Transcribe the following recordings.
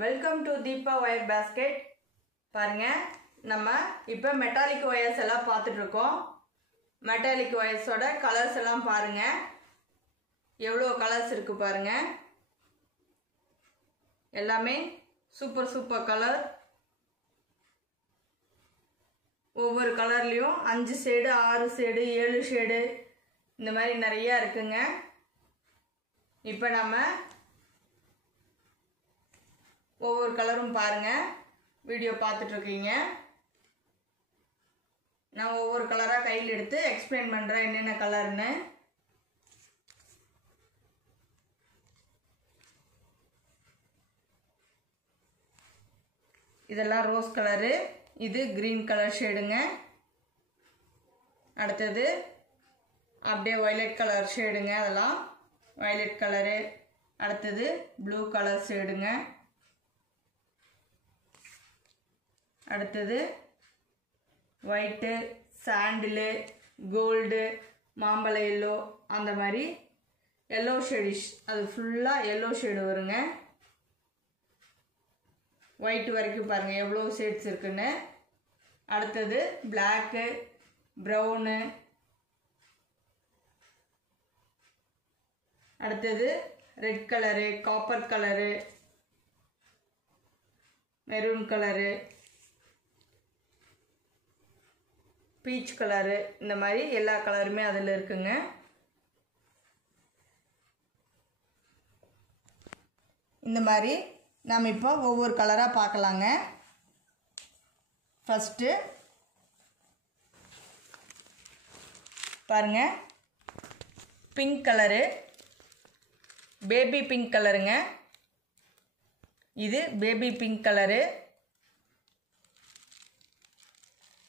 Welcome to Deepa wire basket. பாருங்க, நம்ம இப்போ மெட்டாலிக் ஒயர்ஸ் எல்லாம் பார்த்துட்டு இருக்கோம். மெட்டாலிக் ஒயர்ஸோட கலர்ஸ் எல்லாம் பாருங்க, எவ்வளோ கலர்ஸ் இருக்கு பாருங்க. எல்லாமே சூப்பர் கலர். ஒவ்வொரு கலர்லேயும் 5 ஷேடு 6 ஷேடு 7 ஷேடு இந்த மாதிரி நிறையா இருக்குங்க. இப்போ நம்ம ஒவ்வொரு கலரும் பாருங்க, வீடியோ பார்த்துட்டு இருக்கீங்க. நான் ஒவ்வொரு கலராக கையில் எடுத்து எக்ஸ்பிளைன் பண்ணுறேன் என்னென்ன கலர்னு. இதெல்லாம் ரோஸ் கலரு, இது கிரீன் கலர் ஷேடுங்க. அடுத்தது அப்படியே வயலட் கலர் ஷேடுங்க, அதெல்லாம் வயலட் கலரு. அடுத்தது ப்ளூ கலர் ஷேடுங்க. அடுத்தது ஒயிட்டு, சாண்டிலு, கோல்டு, மாம்பழ எல்லோ, அந்த மாதிரி எல்லோ ஷேடிஷ், அது ஃபுல்லாக எல்லோ ஷேடு வருங்க. ஒயிட் வரைக்கும் பாருங்கள் எவ்வளோ ஷேட்ஸ் இருக்குன்னு. அடுத்தது பிளாக்கு, ப்ரௌனு. அடுத்தது red colour, copper colour, maroon colour, peach colour, இந்த மாதிரி எல்லா கலருமே அதில் இருக்குங்க. இந்த மாதிரி நாம் இப்போ ஒவ்வொரு கலராக பார்க்கலாங்க. ஃபஸ்ட்டு பாருங்க, பிங்க் கலரு, பேபி பிங்க் கலருங்க. இது பேபி பிங்க் கலரு,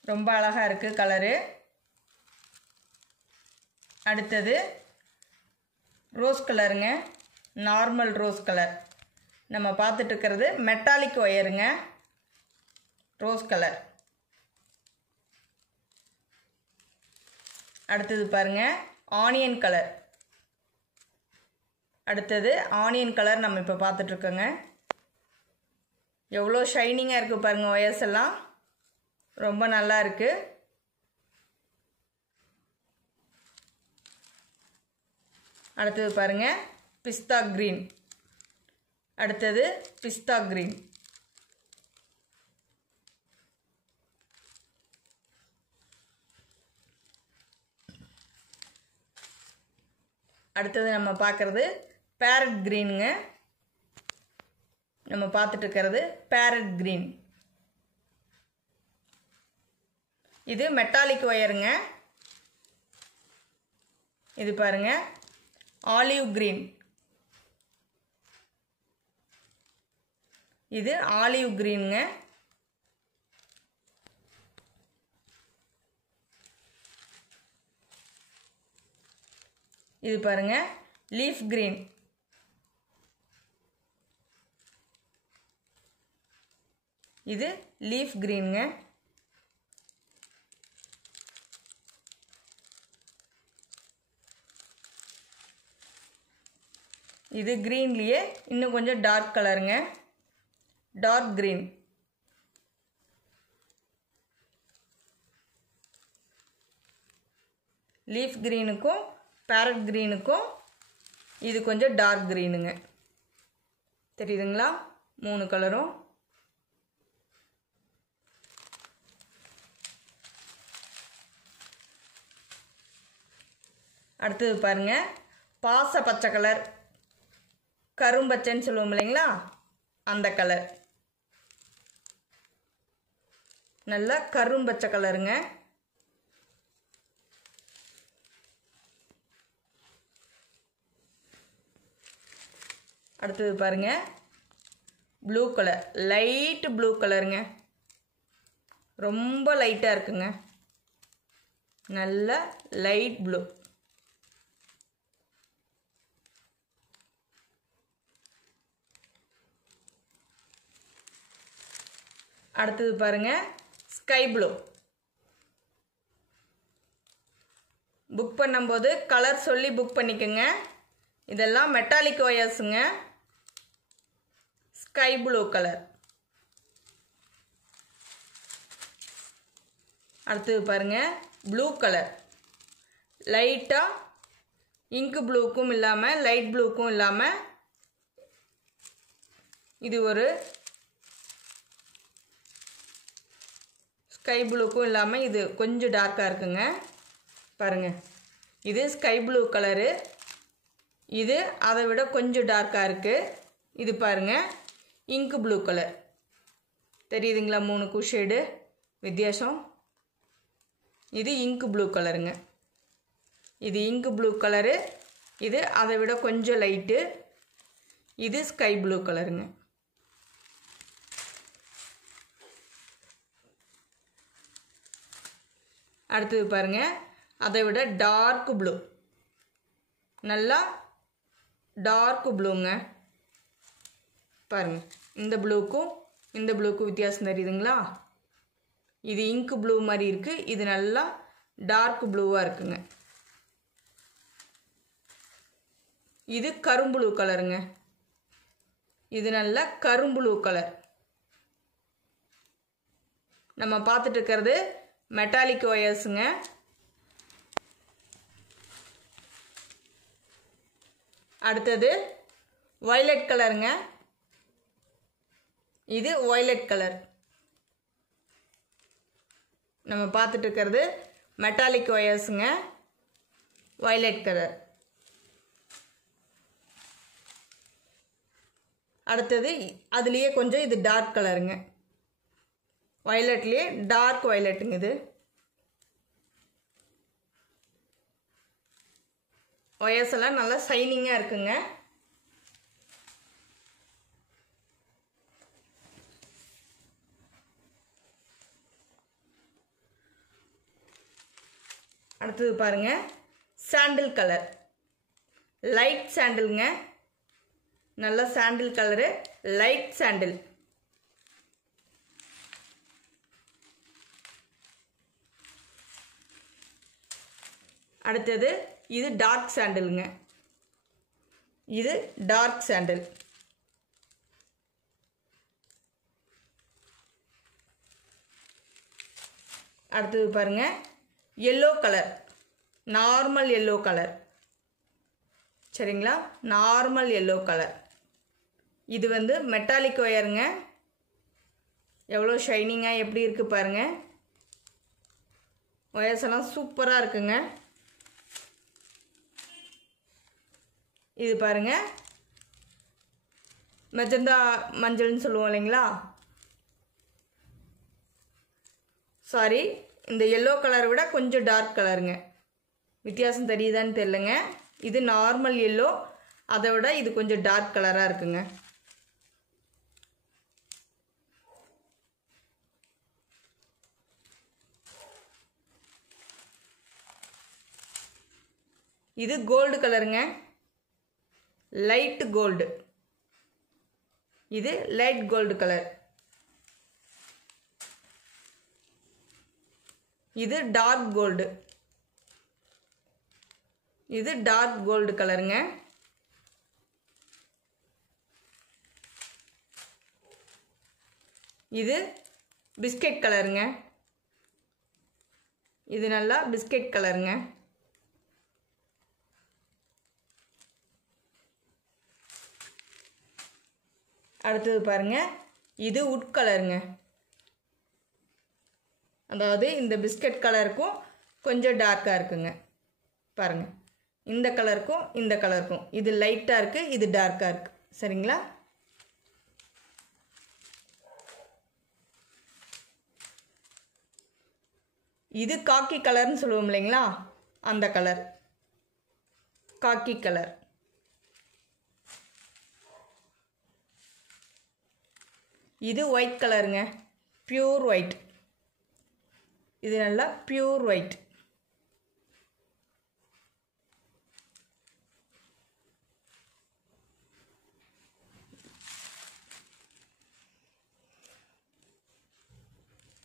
ரொம்ப அழகாக இருக்குது கலரு. அடுத்தது ரோஸ் கலருங்க, நார்மல் ரோஸ் கலர். நம்ம பார்த்துட்டு இருக்கிறது மெட்டாலிக் ஒயருங்க, ரோஸ் கலர். அடுத்தது பாருங்கள் ஆனியன் கலர். அடுத்தது ஆனியன் கலர் நம்ம இப்போ பார்த்துட்ருக்கோங்க. எவ்வளோ ஷைனிங்காக இருக்குது பாருங்கள், ஒயர்ஸ் எல்லாம் ரொம்ப நல்லா இருக்கு. அடுத்தது பாருங்க பிஸ்தா கிரீன். அடுத்தது பிஸ்தா கிரீன். அடுத்தது நம்ம பார்க்கறது பேரட் கிரீனுங்க. நம்ம பார்த்துட்டு இருக்கிறது பேரட் கிரீன். இது மெட்டாலிக் ஒயருங்க. இது பாருங்க ஆலிவ் கிரீன். இது ஆலிவ் கிரீனுங்க. இது பாருங்க லீஃப் கிரீன். இது லீஃப் கிரீனுங்க. இது கிரீன்லேயே இன்னும் கொஞ்சம் டார்க் கலருங்க, டார்க் கிரீன். லீஃப் கிரீனுக்கும் பேரட் கிரீனுக்கும் இது கொஞ்சம் டார்க் கிரீனுங்க. தெரியுதுங்களா? 3 கலரும். அடுத்தது பாருங்க பாச பச்சை கலர், கரும்பச்சைன்னு சொல்லுவோம் இல்லைங்களா, அந்த கலர். நல்லா கரும்பச்சை கலருங்க. அடுத்தது பாருங்க ப்ளூ கலர், லைட் ப்ளூ கலருங்க. ரொம்ப லைட்டாக இருக்குங்க, நல்ல லைட் ப்ளூ. அடுத்தது பாருங்க ஸ்கை ப்ளூ. புக் பண்ணும்போது கலர் சொல்லி புக் பண்ணிக்கோங்க. இதெல்லாம் மெட்டாலிக் ஒயர்ஸுங்க. Sky blue colour. அடுத்தது பாருங்கள் ப்ளூ கலர். லைட்டாக இங்கு ப்ளூக்கும் இல்லாமல் லைட் ப்ளூக்கும் இல்லாமல் இது ஒரு ஸ்கை ப்ளூக்கும் இல்லாமல் இது கொஞ்சம் டார்க்காக இருக்குங்க. பாருங்கள் இது ஸ்கை ப்ளூ கலரு. இது அதை விட கொஞ்சம் டார்க்காக இருக்குது. இது பாருங்கள் இங்கு ப்ளூ கலர். தெரியுதுங்களா 3 ஷேடு வித்தியாசம். இது இங்கு ப்ளூ கலருங்க. இது இங்கு ப்ளூ கலரு. இது அதை விட கொஞ்சம் லைட்டு. இது ஸ்கை ப்ளூ கலருங்க. அடுத்தது பாருங்கள் அதை விட டார்க் ப்ளூ. நல்லா டார்க் ப்ளூங்க. பாருங்கள் இந்த ப்ளூக்கும் வித்தியாசம் தெரியுதுங்களா? இது இங்கு ப்ளூ மாதிரி இருக்குது. இது நல்லா டார்க் ப்ளூவாக இருக்குங்க. இது கரும்புளூ கலருங்க. இது நல்லா கரும்புளூ கலர். நம்ம பார்த்துட்டு இருக்கிறது மெட்டாலிக் ஒயர்ஸுங்க. அடுத்தது வயலட் கலருங்க. இது வயலட் கலர். நம்ம பார்த்துட்டு இருக்கிறது மெட்டாலிக் ஒயர்ஸுங்க. Violet colour. அடுத்தது அதுலேயே கொஞ்சம் இது டார்க் கலருங்க. வயலட்லேயே டார்க் வயலட்டுங்க. இது ஒயர்ஸ் எல்லாம் நல்லா ஷைனிங்காக இருக்குங்க. அடுத்தது பாருங்கள் சாண்டில் கலர். லைட் சாண்டிலுங்க. நல்ல சாண்டில் கலரு. லைட் சாண்டில். அடுத்தது இது டார்க் சாண்டிலுங்க. இது டார்க் சாண்டில். அடுத்தது பாருங்கள் yellow colour. Normal yellow colour. சரிங்களா? Normal yellow colour. இது வந்து மெட்டாலிக் ஒயருங்க. எவ்வளோ ஷைனிங்காக எப்படி இருக்குது பாருங்கள். ஒயர்ஸ் எல்லாம் சூப்பராக இருக்குங்க. இது பாருங்கள் மெஜந்தா மஞ்சள்னு சொல்லுவோம் இல்லைங்களா? சாரி, இந்த எல்லோ கலரை விட கொஞ்சம் டார்க் கலருங்க. வித்தியாசம் தெரியுதான்னு தெரியலங்க. இது நார்மல் எல்லோ. அதை விட இது கொஞ்சம் டார்க் கலராக இருக்குங்க. இது கோல்டு கலருங்க. Light gold. இது லைட் கோல்டு கலர். இது டார்க் கோல்டு. இது டார்க் கோல்டு கலருங்க. இது பிஸ்கட் கலருங்க. இது நல்லா பிஸ்கட் கலருங்க. அடுத்தது பாருங்க இது உட் கலருங்க. அதாவது இந்த பிஸ்கட் கலருக்கும் கொஞ்சம் டார்க்காக இருக்குங்க. பாருங்கள் இந்த கலருக்கும் இந்த கலருக்கும் இது லைட்டாக இருக்குது, இது டார்க்காக இருக்குது. சரிங்களா? இது காக்கி கலர்னு சொல்லுவோம் இல்லைங்களா? அந்த கலர் காக்கி கலர். இது ஒயிட் கலருங்க. Pure white. இது நல்லா பியூர் ஒயிட்.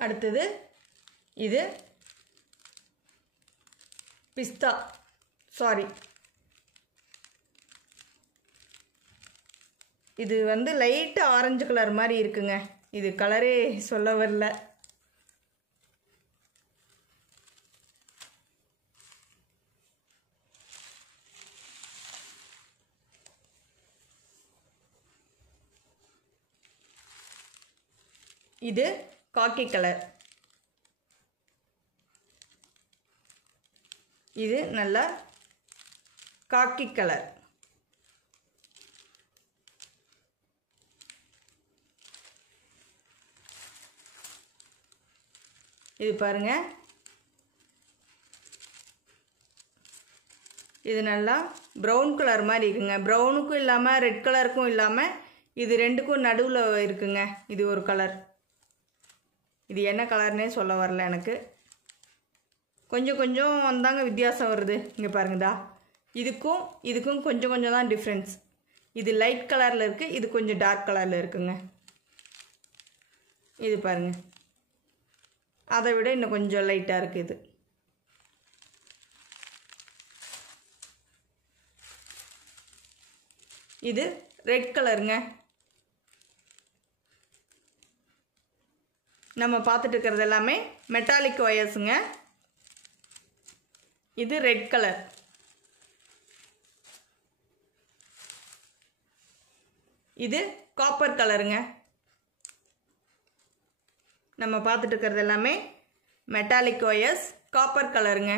அடுத்தது இது பிஸ்தா, சாரி இது வந்து லைட் ஆரஞ்சு கலர் மாதிரி இருக்குங்க. இது கலரே சொல்ல வரல. இது காக்கி கலர். இது நல்லா காக்கி கலர். இது பாருங்க, இது நல்லா ப்ரௌன் கலர் மாதிரி இருக்குங்க. ப்ரௌனுக்கும் இல்லாமல் ரெட் கலருக்கும் இல்லாமல் இது ரெண்டுக்கும் நடுவில் இருக்குங்க. இது ஒரு கலர். இது என்ன கலர்னே சொல்ல வரல எனக்கு. கொஞ்சம் கொஞ்சம் வந்தாங்க வித்தியாசம் வருது. இங்கே பாருங்கதா, இதுக்கும் இதுக்கும் கொஞ்சம் கொஞ்சம் தான் டிஃப்ரென்ஸ். இது லைட் கலரில் இருக்குது, இது கொஞ்சம் டார்க் கலரில் இருக்குங்க. இது பாருங்கள், அதை விட இன்னும் கொஞ்சம் லைட்டாக இருக்குது. இது ரெட் கலருங்க. நம்ம பார்த்துட்டு இருக்கிறது எல்லாமே மெட்டாலிக் ஒயர்ஸுங்க. இது ரெட் கலர். இது காப்பர் கலருங்க. நம்ம பார்த்துட்டு இருக்கிறது எல்லாமே மெட்டாலிக் ஒயர்ஸ், காப்பர் கலருங்க.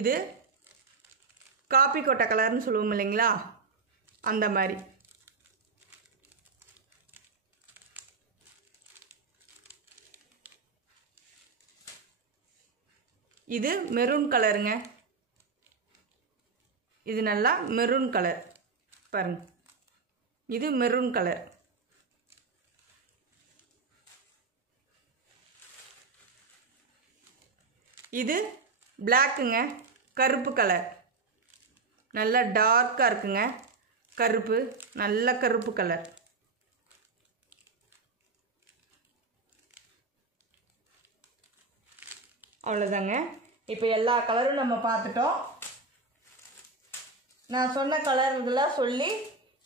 இது காப்பி கொட்டை கலர்னு சொல்லுவோம் இல்லைங்களா, அந்த மாதிரி. இது மெரூன் கலருங்க. இது நல்லா மெரூன் கலர் பாருங்க. இது மெரூன் கலர். இது பிளாக்குங்க, கருப்பு கலர். நல்லா டார்க்காக இருக்குங்க, கருப்பு, நல்ல கருப்பு கலர். அவ்வளோதாங்க. இப்போ எல்லா கலரும் நம்ம பார்த்துட்டோம். நான் சொன்ன கலர் இதெல்லாம் சொல்லி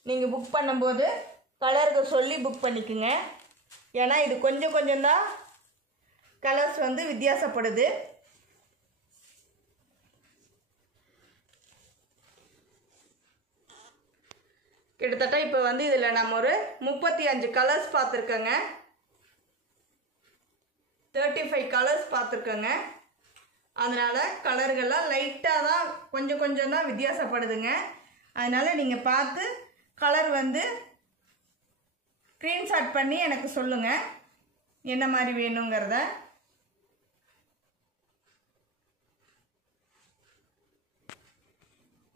நீங்கள் புக் பண்ணும்போது கலருக்கு சொல்லி புக் பண்ணிக்கோங்க. ஏன்னா இது கொஞ்சம் கொஞ்சம் தான் கலர்ஸ் வந்து வித்தியாசப்படுது. கிட்டத்தட்ட இப்போ வந்து இதில் நம்ம ஒரு 35 கலர்ஸ் பார்த்துருக்கோங்க. 35 கலர்ஸ் பார்த்துருக்கோங்க. அதனால் கலர்கள்லாம் லைட்டாக தான் கொஞ்சம் கொஞ்சம் தான் வித்தியாசப்படுதுங்க. அதனால் நீங்கள் பார்த்து கலர் வந்து ஸ்க்ரீன்ஷாட் பண்ணி எனக்கு சொல்லுங்கள் என்ன மாதிரி வேணுங்கிறத.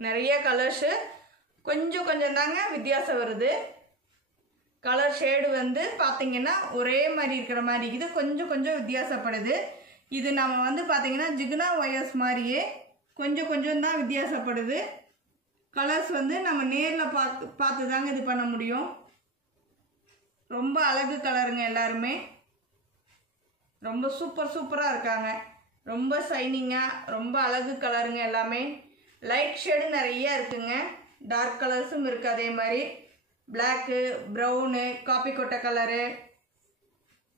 நிறைய கலர்ஸு கொஞ்சம் கொஞ்சம் தாங்க வித்தியாசம் வருது. கலர் ஷேடு வந்து பார்த்திங்கன்னா ஒரே மாதிரி இருக்கிற மாதிரி இருக்குது, கொஞ்சம் கொஞ்சம் வித்தியாசப்படுது. இது நம்ம வந்து பார்த்திங்கன்னா ஜிகுனா ஒயர்ஸ் மாதிரியே கொஞ்சம் கொஞ்சம் தான் வித்தியாசப்படுது. கலர்ஸ் வந்து நம்ம நேரில் பார்த்து தாங்க இது பண்ண முடியும். ரொம்ப அழகு கலருங்க, எல்லாருமே ரொம்ப சூப்பராக இருக்காங்க. ரொம்ப ஷைனிங்காக ரொம்ப அழகு கலருங்க. எல்லாமே லைட் ஷேடு நிறைய இருக்குங்க, டார்க் கலர்ஸும் இருக்குது. அதே மாதிரி பிளாக்கு, ப்ரௌனு, காப்பி கொட்டை colour,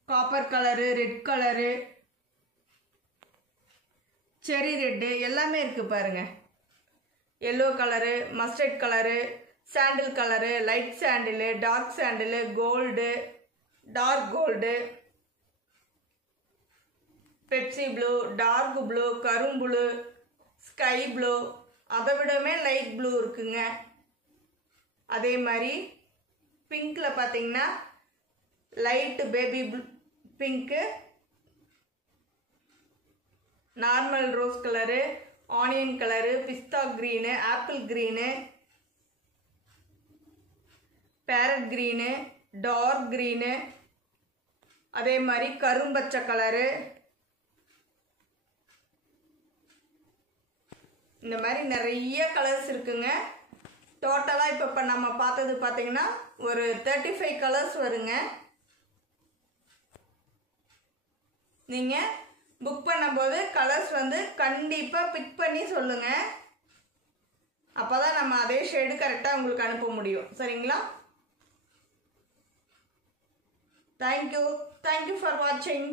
copper colour, red colour, cherry red எல்லாமே இருக்குது பாருங்கள். Yellow colour, mustard colour, sandal colour, light sandal, dark sandal, gold, dark gold, Pepsi blue, dark blue, கரும்புளு, ஸ்கை ப்ளூ, அதை விடவே லைட் ப்ளூ இருக்குங்க. அதே மாதிரி பிங்க்கில் பார்த்தீங்கன்னா light baby pink, normal rose colour, onion colour, பிஸ்தா green, apple green, parrot green, dark green, அதே மாதிரி கரும்பச்சை கலரு, இந்த மாதிரி நிறைய கலர்ஸ் இருக்குங்க. டோட்டலாக இப்போ நம்ம பார்த்தது பார்த்தீங்கன்னா ஒரு 35 கலர்ஸ் வருங்க. நீங்கள் புக் பண்ணும்போது கலர்ஸ் வந்து கண்டிப்பாக பிக் பண்ணி சொல்லுங்கள். அப்போ தான் நம்ம அதே ஷேடு கரெக்டாக உங்களுக்கு அனுப்ப முடியும். சரிங்களா? தேங்க்யூ ஃபார் வாட்சிங்.